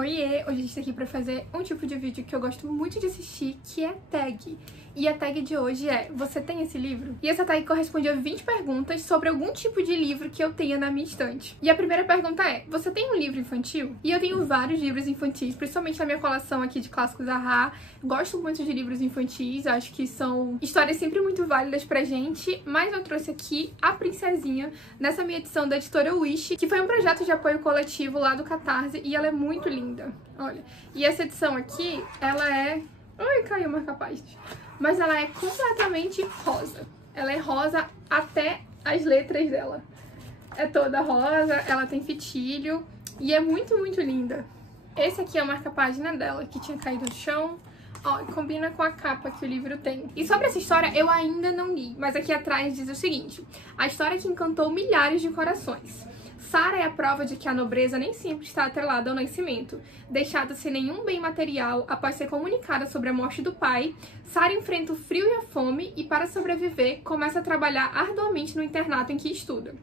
Oiê! Hoje a gente tá aqui pra fazer um tipo de vídeo que eu gosto muito de assistir, que é tag. E a tag de hoje é: você tem esse livro? E essa tag corresponde a 20 perguntas sobre algum tipo de livro que eu tenha na minha estante. E a primeira pergunta é: você tem um livro infantil? E eu tenho vários livros infantis, principalmente na minha coleção aqui de clássicos Ahá. Gosto muito de livros infantis, acho que são histórias sempre muito válidas pra gente, mas eu trouxe aqui A Princesinha, nessa minha edição da editora Wish, que foi um projeto de apoio coletivo lá do Catarse, e ela é muito linda, olha. E essa edição aqui, ela é... Ai, caiu o marca-páginas. Mas ela é completamente rosa. Ela é rosa até as letras dela. É toda rosa, ela tem fitilho e é muito, muito linda. Esse aqui é o marca-página dela, que tinha caído no chão. Ó, combina com a capa que o livro tem. E sobre essa história eu ainda não li, mas aqui atrás diz o seguinte: a história que encantou milhares de corações. Sara é a prova de que a nobreza nem sempre está atrelada ao nascimento. Deixada sem nenhum bem material após ser comunicada sobre a morte do pai, Sara enfrenta o frio e a fome e, para sobreviver, começa a trabalhar arduamente no internato em que estuda.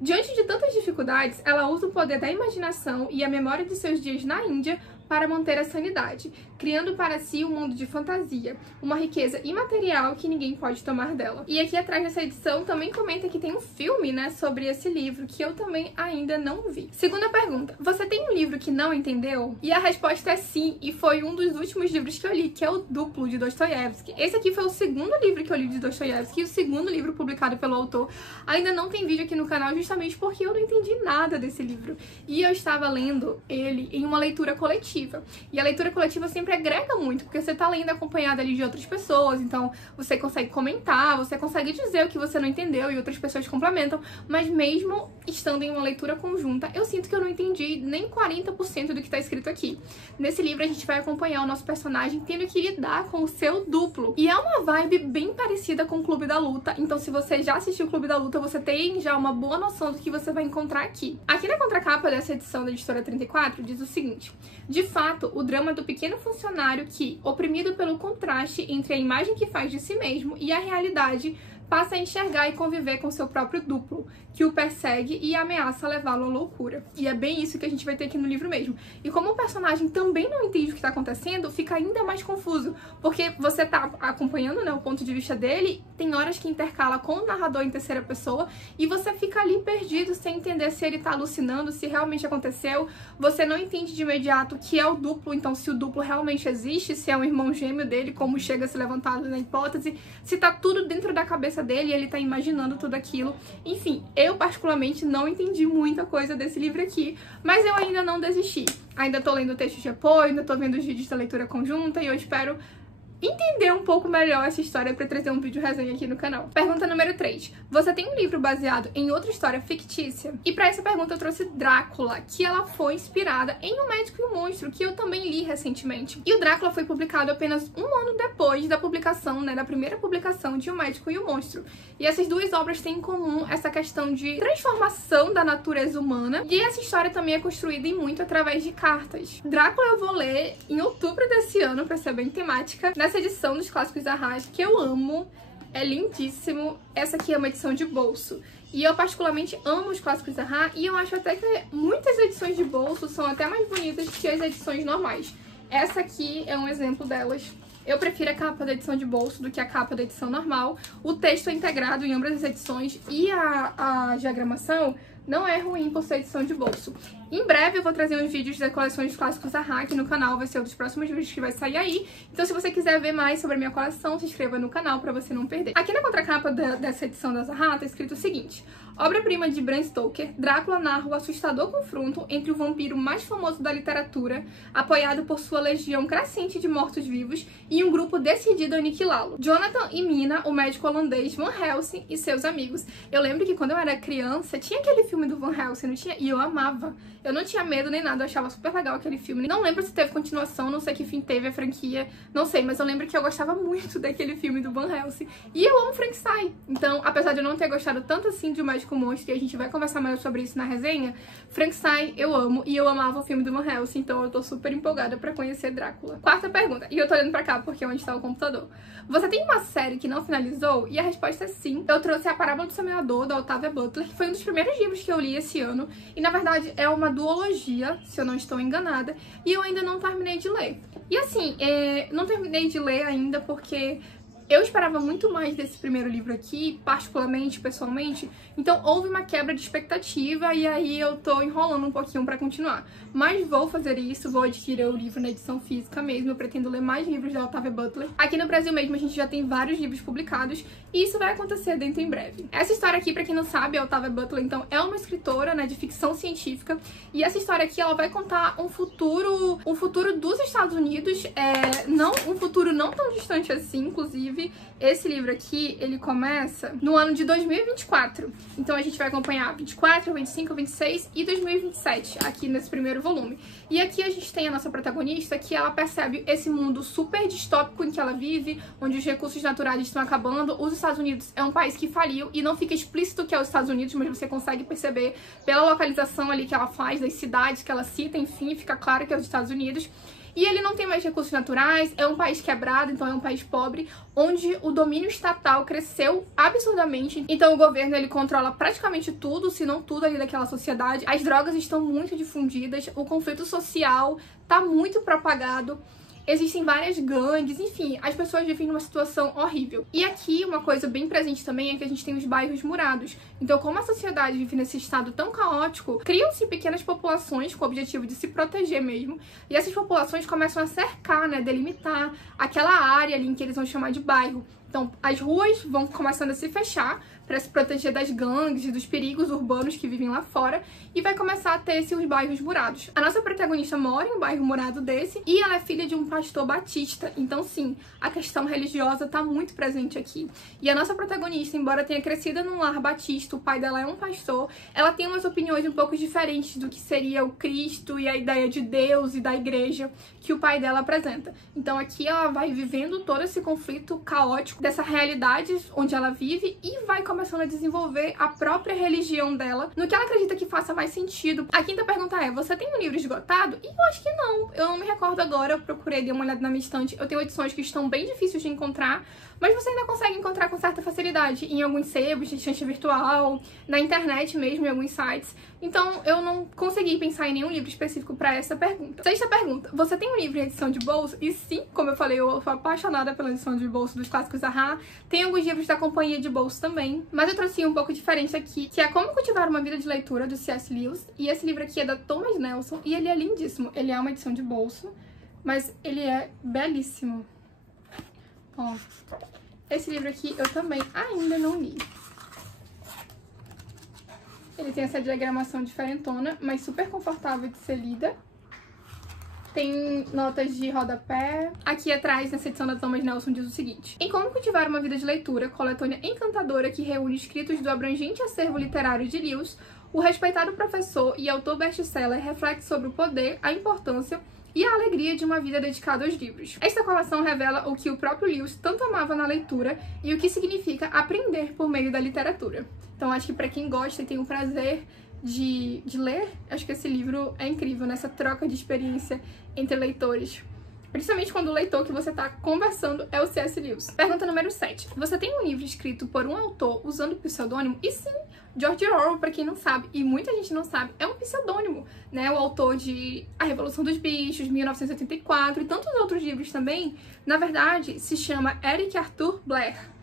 Diante de tantas dificuldades, ela usa o poder da imaginação e a memória de seus dias na Índia para manter a sanidade, criando para si um mundo de fantasia, uma riqueza imaterial que ninguém pode tomar dela. E aqui atrás dessa edição também comenta que tem um filme, né, sobre esse livro, que eu também ainda não vi. Segunda pergunta: você tem um livro que não entendeu? E a resposta é sim, e foi um dos últimos livros que eu li, que é o Duplo, de Dostoiévski. Esse aqui foi o segundo livro que eu li de Dostoiévski, e o segundo livro publicado pelo autor. Ainda não tem vídeo aqui no canal justamente porque eu não entendi nada desse livro. E eu estava lendo ele em uma leitura coletiva. E a leitura coletiva sempre agrega muito, porque você tá lendo acompanhado ali de outras pessoas, então você consegue comentar, você consegue dizer o que você não entendeu e outras pessoas complementam, mas mesmo estando em uma leitura conjunta, eu sinto que eu não entendi nem 40% do que tá escrito aqui. Nesse livro a gente vai acompanhar o nosso personagem tendo que lidar com o seu duplo. E é uma vibe bem parecida com o Clube da Luta, então se você já assistiu o Clube da Luta, você tem já uma boa noção do que você vai encontrar aqui. Aqui na contracapa dessa edição da editora 34 diz o seguinte: de fato, o drama do pequeno funcionário que, oprimido pelo contraste entre a imagem que faz de si mesmo e a realidade, passa a enxergar e conviver com seu próprio duplo, que o persegue e ameaça levá-lo à loucura. E é bem isso que a gente vai ter aqui no livro mesmo. E como o personagem também não entende o que está acontecendo, fica ainda mais confuso, porque você tá acompanhando, né, o ponto de vista dele, tem horas que intercala com o narrador em terceira pessoa, e você fica ali perdido, sem entender se ele tá alucinando, se realmente aconteceu. Você não entende de imediato o que é o duplo, então se o duplo realmente existe, se é um irmão gêmeo dele, como chega a se levantar na hipótese, se tá tudo dentro da cabeça dele e ele tá imaginando tudo aquilo. Enfim, eu particularmente não entendi muita coisa desse livro aqui, mas eu ainda não desisti. Ainda tô lendo textos de apoio, ainda tô vendo os vídeos da leitura conjunta e eu espero entender um pouco melhor essa história para trazer um vídeo resenha aqui no canal. Pergunta número 3. Você tem um livro baseado em outra história fictícia? E para essa pergunta eu trouxe Drácula, que ela foi inspirada em O Médico e o Monstro, que eu também li recentemente. E o Drácula foi publicado apenas um ano depois da publicação, né, da primeira publicação de O Médico e o Monstro. E essas duas obras têm em comum essa questão de transformação da natureza humana, e essa história também é construída em muito através de cartas. Drácula eu vou ler em outubro desse ano, para ser bem temática, nessa edição dos clássicos Arras, que eu amo, é lindíssimo. Essa aqui é uma edição de bolso. E eu particularmente amo os clássicos Arras, e eu acho até que muitas edições de bolso são até mais bonitas que as edições normais. Essa aqui é um exemplo delas. Eu prefiro a capa da edição de bolso do que a capa da edição normal. O texto é integrado em ambas as edições e a diagramação não é ruim por ser edição de bolso. Em breve eu vou trazer uns vídeos da coleção de clássicos Ahá aqui no canal, vai ser um dos próximos vídeos que vai sair aí. Então se você quiser ver mais sobre a minha coleção, se inscreva no canal pra você não perder. Aqui na contracapa dessa edição das Ahá tá escrito o seguinte: obra-prima de Bram Stoker, Drácula narra o assustador confronto entre o vampiro mais famoso da literatura, apoiado por sua legião crescente de mortos-vivos, e um grupo decidido a aniquilá-lo. Jonathan e Mina, o médico holandês Van Helsing e seus amigos. Eu lembro que quando eu era criança, tinha aquele filme do Van Helsing, não tinha? E eu amava. Eu não tinha medo nem nada, eu achava super legal aquele filme. Não lembro se teve continuação, não sei que fim teve a franquia, não sei, mas eu lembro que eu gostava muito daquele filme do Van Helsing. E eu amo Frankenstein. Então, apesar de eu não ter gostado tanto assim de O Médico Monstro, e a gente vai conversar mais sobre isso na resenha, Frankenstein eu amo, e eu amava o filme do Van Helsing, então eu tô super empolgada pra conhecer Drácula. Quarta pergunta, e eu tô olhando pra cá porque é onde tá o computador. Você tem uma série que não finalizou? E a resposta é sim. Eu trouxe A Parábola do Semeador, da Octavia Butler, que foi um dos primeiros livros que eu li esse ano, e na verdade é uma duologia, se eu não estou enganada, e eu ainda não terminei de ler. E assim, não terminei de ler ainda porque eu esperava muito mais desse primeiro livro aqui, particularmente, pessoalmente, então houve uma quebra de expectativa e aí eu tô enrolando um pouquinho pra continuar. Mas vou fazer isso, vou adquirir o livro na edição física mesmo, eu pretendo ler mais livros da Octavia Butler. Aqui no Brasil mesmo a gente já tem vários livros publicados e isso vai acontecer dentro em breve. Essa história aqui, pra quem não sabe, a Octavia Butler, então, é uma escritora, né, de ficção científica, e essa história aqui, ela vai contar um futuro dos Estados Unidos, um futuro não tão distante assim, inclusive. Esse livro aqui, ele começa no ano de 2024. Então a gente vai acompanhar 24, 25, 26 e 2027 aqui nesse primeiro volume. E aqui a gente tem a nossa protagonista que ela percebe esse mundo super distópico em que ela vive, onde os recursos naturais estão acabando. Os Estados Unidos é um país que faliu e não fica explícito que é os Estados Unidos, mas você consegue perceber pela localização ali que ela faz, das cidades que ela cita, enfim, fica claro que é os Estados Unidos. E ele não tem mais recursos naturais, é um país quebrado, então é um país pobre, onde o domínio estatal cresceu absurdamente. Então o governo, ele controla praticamente tudo, se não tudo ali daquela sociedade. As drogas estão muito difundidas, o conflito social tá muito propagado. Existem várias gangues, enfim, as pessoas vivem numa situação horrível. E aqui, uma coisa bem presente também é que a gente tem os bairros murados. Então, como a sociedade vive nesse estado tão caótico, criam-se pequenas populações com o objetivo de se proteger mesmo. E essas populações começam a cercar, né, delimitar aquela área ali em que eles vão chamar de bairro. Então, as ruas vão começando a se fechar para se proteger das gangues e dos perigos urbanos que vivem lá fora, e vai começar a ter os bairros murados. A nossa protagonista mora em um bairro murado desse, e ela é filha de um pastor batista, então sim, a questão religiosa tá muito presente aqui. E a nossa protagonista, embora tenha crescido num lar batista, o pai dela é um pastor, ela tem umas opiniões um pouco diferentes do que seria o Cristo e a ideia de Deus e da igreja que o pai dela apresenta. Então aqui ela vai vivendo todo esse conflito caótico dessa realidade onde ela vive e vai começando a desenvolver a própria religião dela, no que ela acredita que faça mais sentido. A quinta pergunta é: você tem um livro esgotado? E eu acho que não. Eu não me recordo agora, eu procurei, dei uma olhada na minha estante. Eu tenho edições que estão bem difíceis de encontrar, mas você ainda consegue encontrar com certa facilidade em alguns sebos de estante virtual, na internet mesmo, em alguns sites. Então eu não consegui pensar em nenhum livro específico para essa pergunta. Sexta pergunta: você tem um livro em edição de bolso? E sim, como eu falei, eu sou apaixonada pela edição de bolso dos clássicos Ahá. Tem alguns livros da Companhia de Bolso também, mas eu trouxe um pouco diferente aqui, que é Como Cultivar uma Vida de Leitura, do C.S. Lewis. E esse livro aqui é da Thomas Nelson e ele é lindíssimo. Ele é uma edição de bolso, mas ele é belíssimo. Ó, esse livro aqui eu também ainda não li. Ele tem essa diagramação diferentona, mas super confortável de ser lida. Tem notas de rodapé. Aqui atrás, nessa edição da Thomas Nelson, diz o seguinte: em Como Cultivar uma Vida de Leitura, coletânea encantadora que reúne escritos do abrangente acervo literário de Lewis, o respeitado professor e autor best-seller reflete sobre o poder, a importância e a alegria de uma vida dedicada aos livros. Esta coleção revela o que o próprio Lewis tanto amava na leitura e o que significa aprender por meio da literatura. Então acho que para quem gosta e tem o prazer de ler, acho que esse livro é incrível nessa troca de experiência entre leitores. Principalmente quando o leitor que você está conversando é o C.S. Lewis. Pergunta número 7. Você tem um livro escrito por um autor usando pseudônimo? E sim, George Orwell, para quem não sabe, e muita gente não sabe, é um pseudônimo, né? O autor de A Revolução dos Bichos, 1984 e tantos outros livros também, na verdade, se chama Eric Arthur Blair.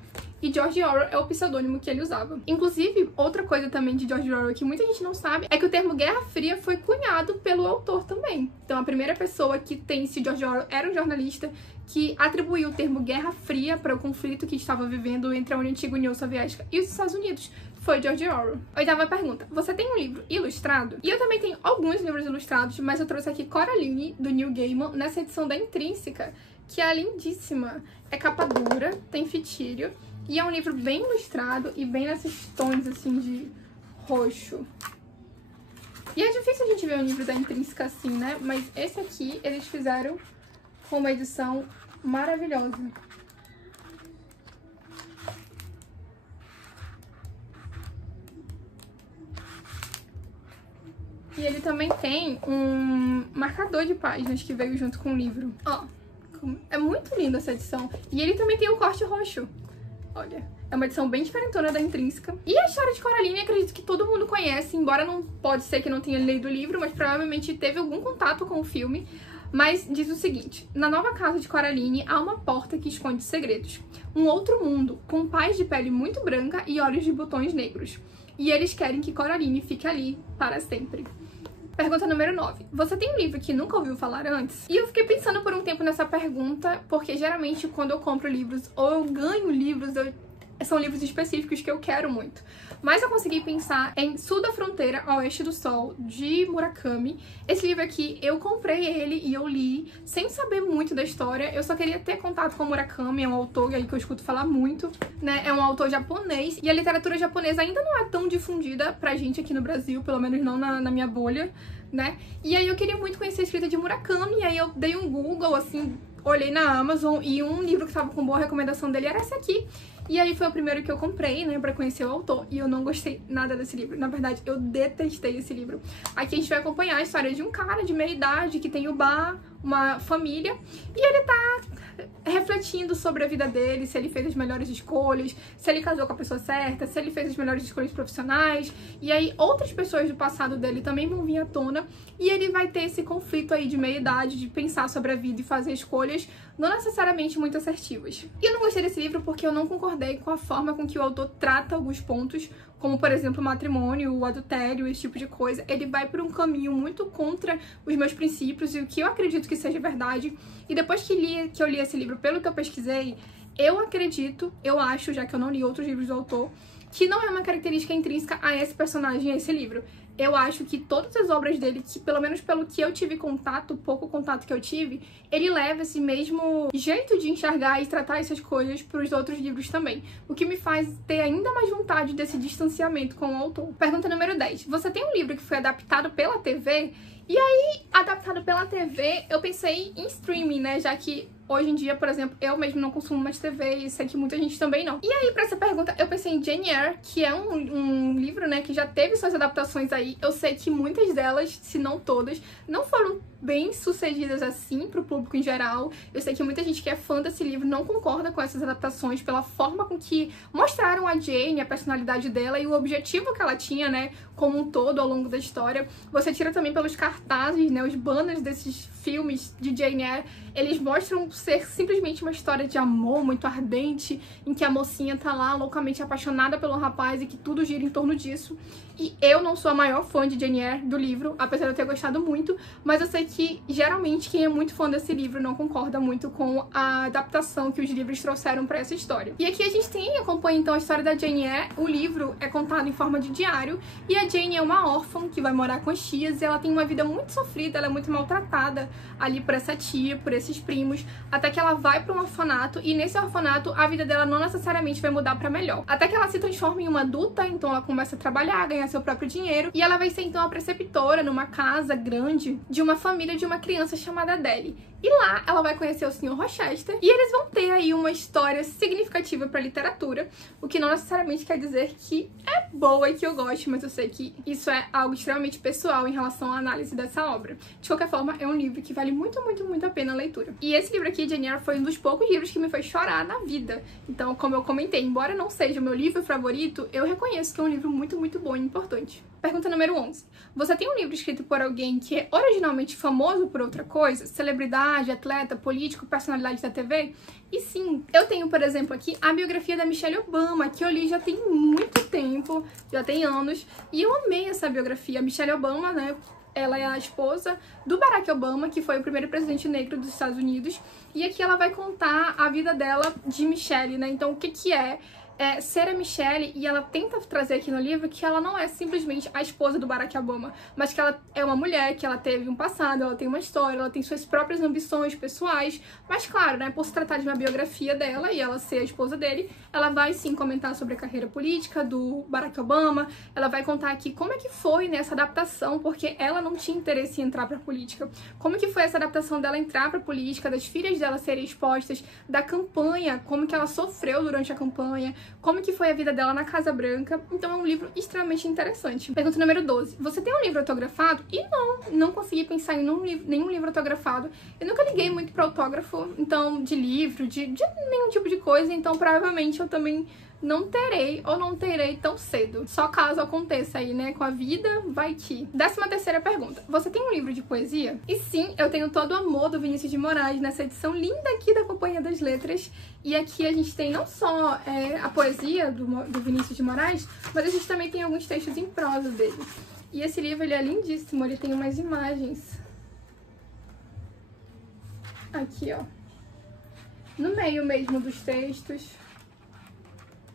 E George Orwell é o pseudônimo que ele usava. Inclusive, outra coisa também de George Orwell que muita gente não sabe é que o termo Guerra Fria foi cunhado pelo autor também. Então a primeira pessoa que tem esse George Orwell era um jornalista que atribuiu o termo Guerra Fria para o conflito que estava vivendo entre a antiga União Soviética e os Estados Unidos. Foi George Orwell. Oitava pergunta: você tem um livro ilustrado? E eu também tenho alguns livros ilustrados, mas eu trouxe aqui Coraline, do Neil Gaiman, nessa edição da Intrínseca, que é lindíssima. É capa dura, tem fitilho, e é um livro bem ilustrado e bem nesses tons, assim, de roxo. E é difícil a gente ver um livro da Intrínseca assim, né? Mas esse aqui, eles fizeram com uma edição maravilhosa. E ele também tem um marcador de páginas que veio junto com o livro. Ó, é muito linda essa edição. E ele também tem o corte roxo. Olha, é uma edição bem diferentona da Intrínseca. E a história de Coraline, acredito que todo mundo conhece, embora não pode ser que não tenha lido o livro, mas provavelmente teve algum contato com o filme. Mas diz o seguinte: na nova casa de Coraline há uma porta que esconde segredos. Um outro mundo, com pais de pele muito branca e olhos de botões negros. E eles querem que Coraline fique ali para sempre. Pergunta número 9. Você tem um livro que nunca ouviu falar antes? E eu fiquei pensando por um tempo nessa pergunta, porque geralmente quando eu compro livros ou eu ganho livros, são livros específicos que eu quero muito. Mas eu consegui pensar em Sul da Fronteira, a Oeste do Sol, de Murakami. Esse livro aqui, eu comprei ele e eu li sem saber muito da história. Eu só queria ter contato com o Murakami, é um autor aí que eu escuto falar muito, né? É um autor japonês. E a literatura japonesa ainda não é tão difundida pra gente aqui no Brasil, pelo menos não na minha bolha, né? E aí eu queria muito conhecer a escrita de Murakami, e aí eu dei um Google, assim, olhei na Amazon, e um livro que tava com boa recomendação dele era esse aqui. E aí foi o primeiro que eu comprei, né, pra conhecer o autor, e eu não gostei nada desse livro. Na verdade, eu detestei esse livro. Aqui a gente vai acompanhar a história de um cara de meia idade que tem o bar, uma família, e ele tá refletindo sobre a vida dele, se ele fez as melhores escolhas, se ele casou com a pessoa certa, se ele fez as melhores escolhas profissionais. E aí outras pessoas do passado dele também vão vir à tona, e ele vai ter esse conflito aí de meia-idade, de pensar sobre a vida e fazer escolhas não necessariamente muito assertivas. E eu não gostei desse livro porque eu não concordei com a forma com que o autor trata alguns pontos, como, por exemplo, o matrimônio, o adultério, esse tipo de coisa. Ele vai por um caminho muito contra os meus princípios e o que eu acredito que seja verdade. E depois que eu li esse livro, pelo que eu pesquisei, eu acho, já que eu não li outros livros do autor, que não é uma característica intrínseca a esse personagem, a esse livro. Eu acho que todas as obras dele, que pelo menos pelo que eu tive contato, pouco contato que eu tive, ele leva esse mesmo jeito de enxergar e tratar essas coisas para os outros livros também. O que me faz ter ainda mais vontade desse distanciamento com o autor. Pergunta número 10. Você tem um livro que foi adaptado pela TV? E aí, adaptado pela TV, eu pensei em streaming, né? Já que hoje em dia, por exemplo, eu mesmo não consumo mais TV e sei que muita gente também não. E aí, pra essa pergunta, eu pensei em Jane Eyre, que é um livro, né, que já teve suas adaptações aí. Eu sei que muitas delas, se não todas, não foram bem sucedidas assim pro público em geral. Eu sei que muita gente que é fã desse livro não concorda com essas adaptações pela forma com que mostraram a Jane, a personalidade dela e o objetivo que ela tinha, né, como um todo ao longo da história. Você tira também pelos cartazes, né, os banners desses filmes de Jane Eyre, eles mostram ser simplesmente uma história de amor muito ardente, em que a mocinha tá lá loucamente apaixonada pelo rapaz e que tudo gira em torno disso. E eu não sou a maior fã de Jane Eyre do livro, apesar de eu ter gostado muito, mas eu sei que geralmente quem é muito fã desse livro não concorda muito com a adaptação que os livros trouxeram pra essa história. E aqui a gente acompanha então a história da Jane Eyre. O livro é contado em forma de diário e a Jane é uma órfã que vai morar com as tias e ela tem uma vida muito sofrida, ela é muito maltratada ali por essa tia, por esses primos, até que ela vai para um orfanato e nesse orfanato a vida dela não necessariamente vai mudar para melhor. Até que ela se transforma em uma adulta, então ela começa a trabalhar, ganhar seu próprio dinheiro e ela vai ser então a preceptora numa casa grande de uma família de uma criança chamada Adele. E lá ela vai conhecer o Sr. Rochester e eles vão ter aí uma história significativa para a literatura, o que não necessariamente quer dizer que é boa e que eu goste, mas eu sei que isso é algo extremamente pessoal em relação à análise dessa obra. De qualquer forma, é um livro que vale muito, muito, muito a pena a leitura. E esse livro aqui, Jane Eyre, foi um dos poucos livros que me fez chorar na vida. Então, como eu comentei, embora não seja o meu livro favorito, eu reconheço que é um livro muito, muito bom e importante. Pergunta número 11. Você tem um livro escrito por alguém que é originalmente famoso por outra coisa? Celebridade, atleta, político, personalidade da TV? E sim, eu tenho, por exemplo, aqui a biografia da Michelle Obama, que eu li já tem muito tempo, já tem anos, e eu amei essa biografia. A Michelle Obama, né, ela é a esposa do Barack Obama, que foi o primeiro presidente negro dos Estados Unidos, e aqui ela vai contar a vida dela de Michelle, né, então o que é ser a Michelle, e ela tenta trazer aqui no livro que ela não é simplesmente a esposa do Barack Obama, mas que ela é uma mulher, que ela teve um passado, ela tem uma história, ela tem suas próprias ambições pessoais, mas claro, né, por se tratar de uma biografia dela e ela ser a esposa dele, ela vai sim comentar sobre a carreira política do Barack Obama, ela vai contar aqui como é que foi nessa adaptação, porque ela não tinha interesse em entrar pra política, como que foi essa adaptação dela entrar pra política, das filhas dela serem expostas, da campanha, como que ela sofreu durante a campanha, como que foi a vida dela na Casa Branca. Então é um livro extremamente interessante. Pergunta número 12. Você tem um livro autografado? E não consegui pensar em nenhum livro autografado. Eu nunca liguei muito para autógrafo, então, de livro, de nenhum tipo de coisa, então provavelmente eu também não terei ou não terei tão cedo. Só caso aconteça aí, né, com a vida, vai que. 13ª pergunta. Você tem um livro de poesia? E sim, eu tenho Todo o Amor, do Vinícius de Moraes, nessa edição linda aqui da Companhia das Letras. E aqui a gente tem não só a poesia do Vinícius de Moraes, mas a gente também tem alguns textos em prosa dele. E esse livro, ele é lindíssimo, ele tem umas imagens. Aqui, ó. No meio mesmo dos textos.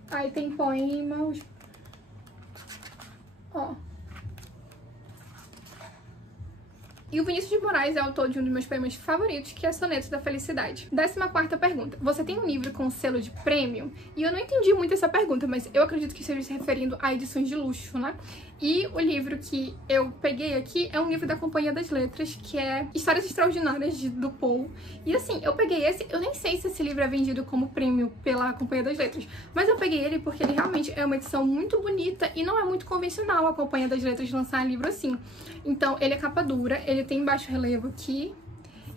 Aí tem poemas. Ó. E o Vinícius de Moraes é autor de um dos meus poemas favoritos, que é Sonetos da Felicidade. 14ª pergunta. Você tem um livro com selo de prêmio? E eu não entendi muito essa pergunta, mas eu acredito que esteja se referindo a edições de luxo, né? E o livro que eu peguei aqui é um livro da Companhia das Letras, que é Histórias Extraordinárias, do Poe. E assim, eu peguei esse, eu nem sei se esse livro é vendido como prêmio pela Companhia das Letras, mas eu peguei ele porque ele realmente é uma edição muito bonita e não é muito convencional a Companhia das Letras lançar um livro assim. Então, ele é capa dura, ele tem baixo relevo aqui,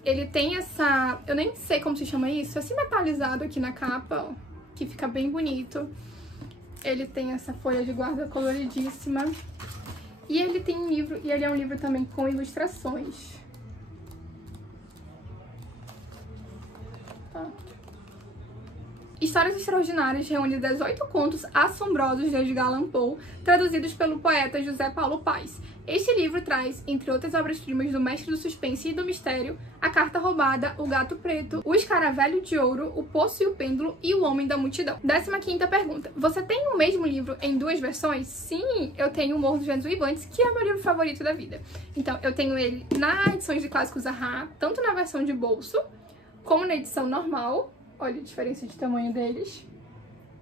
ele tem essa, eu nem sei como se chama isso, esse metalizado aqui na capa, ó, que fica bem bonito. Ele tem essa folha de guarda coloridíssima. E ele tem um livro, e ele é um livro também com ilustrações. Tá. Histórias Extraordinárias reúne 18 contos assombrosos de Edgar Allan Poe, traduzidos pelo poeta José Paulo Paes. Este livro traz, entre outras obras-primas do mestre do suspense e do mistério, A Carta Roubada, O Gato Preto, O Escaravelho de Ouro, O Poço e o Pêndulo e O Homem da Multidão. 15ª pergunta. Você tem o mesmo livro em duas versões? Sim, eu tenho O Morro dos Ventos Uivantes, que é meu livro favorito da vida. Então, eu tenho ele na edições de Clássicos Arra, tanto na versão de bolso, como na edição normal. Olha a diferença de tamanho deles.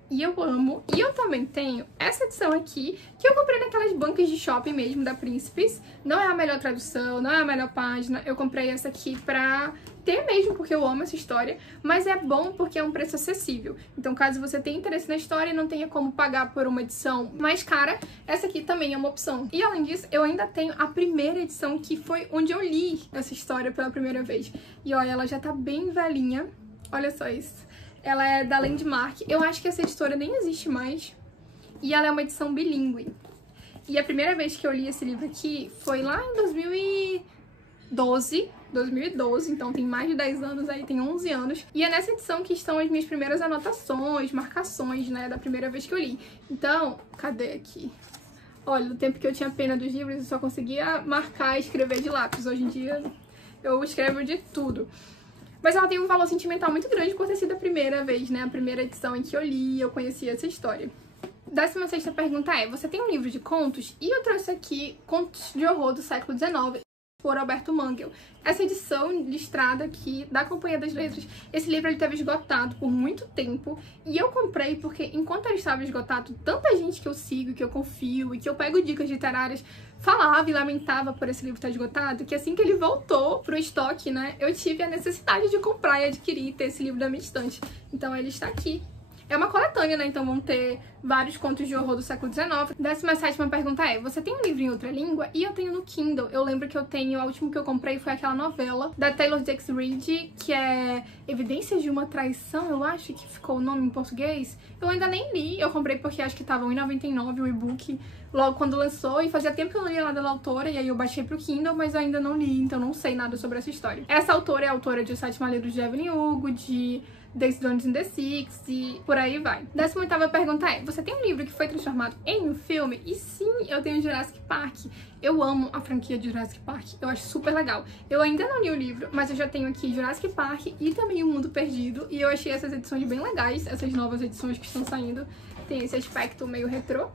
E eu amo. E eu também tenho essa edição aqui, que eu comprei naquelas bancas de shopping mesmo, da Príncipes. Não é a melhor tradução, não é a melhor página. Eu comprei essa aqui pra ter mesmo, porque eu amo essa história. Mas é bom porque é um preço acessível. Então, caso você tenha interesse na história e não tenha como pagar por uma edição mais cara, essa aqui também é uma opção. E além disso, eu ainda tenho a primeira edição, que foi onde eu li essa história pela primeira vez. E olha, ela já tá bem velhinha. Olha só isso. Ela é da Landmark. Eu acho que essa editora nem existe mais. E ela é uma edição bilíngue. E a primeira vez que eu li esse livro aqui foi lá em 2012. Então tem mais de 10 anos aí, tem 11 anos. E é nessa edição que estão as minhas primeiras anotações, marcações, né, da primeira vez que eu li. Então, cadê aqui? Olha, no tempo que eu tinha pena dos livros, eu só conseguia marcar e escrever de lápis. Hoje em dia, eu escrevo de tudo. Mas ela tem um valor sentimental muito grande por ter sido a primeira vez, né? A primeira edição em que eu li e eu conheci essa história. 16ª pergunta é, você tem um livro de contos? E eu trouxe aqui Contos de Horror do século XIX, por Alberto Mangel. Essa edição listrada aqui da Companhia das Letras, esse livro ele teve esgotado por muito tempo e eu comprei porque enquanto ele estava esgotado, tanta gente que eu sigo, que eu confio e que eu pego dicas literárias falava e lamentava por esse livro estar esgotado, que assim que ele voltou pro estoque, né, eu tive a necessidade de comprar e adquirir e ter esse livro da minha estante. Então ele está aqui. É uma coletânea, né? Então vão ter vários contos de horror do século XIX. 17ª pergunta é, você tem um livro em outra língua? E eu tenho no Kindle. Eu lembro que eu tenho, a última que eu comprei foi aquela novela da Taylor Jenkins Reid, que é Evidências de uma Traição, eu acho que ficou o nome em português. Eu ainda nem li, eu comprei porque acho que tava R$1,99 o e-book logo quando lançou, e fazia tempo que eu não lia nada da autora, e aí eu baixei pro Kindle, mas eu ainda não li, então não sei nada sobre essa história. Essa autora é a autora de Os Sete Malheiros de Evelyn Hugo, de Daisy Jones and the Six e por aí vai. 18ª pergunta é, você tem um livro que foi transformado em um filme? E sim, eu tenho Jurassic Park. Eu amo a franquia de Jurassic Park, eu acho super legal. Eu ainda não li o livro, mas eu já tenho aqui Jurassic Park e também O Mundo Perdido, e eu achei essas edições bem legais, essas novas edições que estão saindo, tem esse aspecto meio retrô.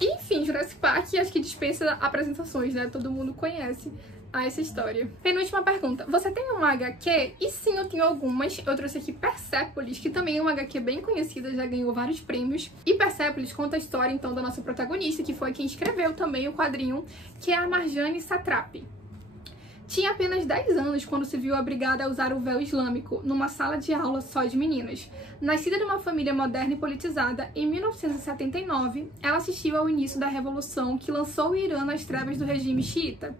E, enfim, Jurassic Park acho que dispensa apresentações, né? Todo mundo conhece a essa história. Penúltima pergunta. Você tem uma HQ? E sim, eu tenho algumas. Eu trouxe aqui Persépolis, que também é uma HQ bem conhecida, já ganhou vários prêmios. E Persépolis conta a história, então, da nossa protagonista, que foi quem escreveu também o quadrinho, que é a Marjane Satrapi. tinha apenas 10 anos quando se viu obrigada a usar o véu islâmico numa sala de aula só de meninas. Nascida de uma família moderna e politizada, em 1979, ela assistiu ao início da revolução que lançou o Irã nas trevas do regime xiita.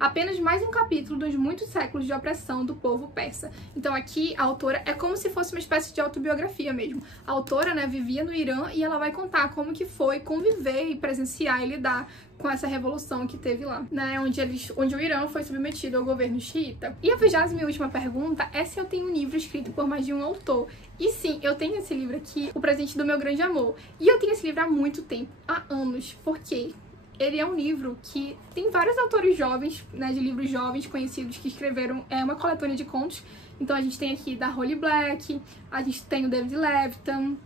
Apenas mais um capítulo dos muitos séculos de opressão do povo persa. Então aqui a autora é como se fosse uma espécie de autobiografia mesmo. A autora, né, vivia no Irã e ela vai contar como que foi conviver e presenciar e lidar com essa revolução que teve lá, né, onde o Irã foi submetido ao governo xiita. E a 20ª e última pergunta é se eu tenho um livro escrito por mais de um autor. E sim, eu tenho esse livro aqui, O Presente do Meu Grande Amor. E eu tenho esse livro há muito tempo, há anos. Por quê? Ele é um livro que tem vários autores jovens, né, de livros jovens conhecidos que escreveram uma coletânea de contos. Então a gente tem aqui da Holly Black, a gente tem o David Levitan,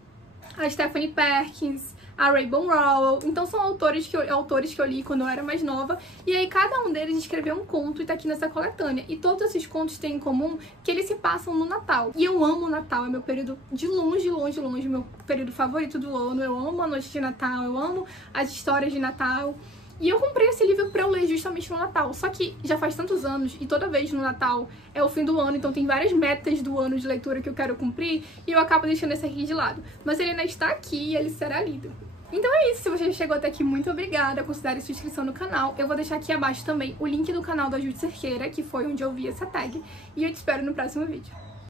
a Stephanie Perkins, a Rainbow Rowell. Então são autores que eu li quando eu era mais nova. E aí cada um deles escreveu um conto e tá aqui nessa coletânea. E todos esses contos têm em comum que eles se passam no Natal. E eu amo o Natal, é meu período de longe, meu período favorito do ano. Eu amo a noite de Natal, eu amo as histórias de Natal. E eu comprei esse livro pra eu ler justamente no Natal. Só que já faz tantos anos, e toda vez no Natal é o fim do ano, então tem várias metas do ano de leitura que eu quero cumprir, e eu acabo deixando esse aqui de lado. Mas ele ainda está aqui e ele será lido. Então é isso, se você chegou até aqui, muito obrigada, considere sua inscrição no canal. Eu vou deixar aqui abaixo também o link do canal da Júlia Cerqueira, que foi onde eu vi essa tag, e eu te espero no próximo vídeo.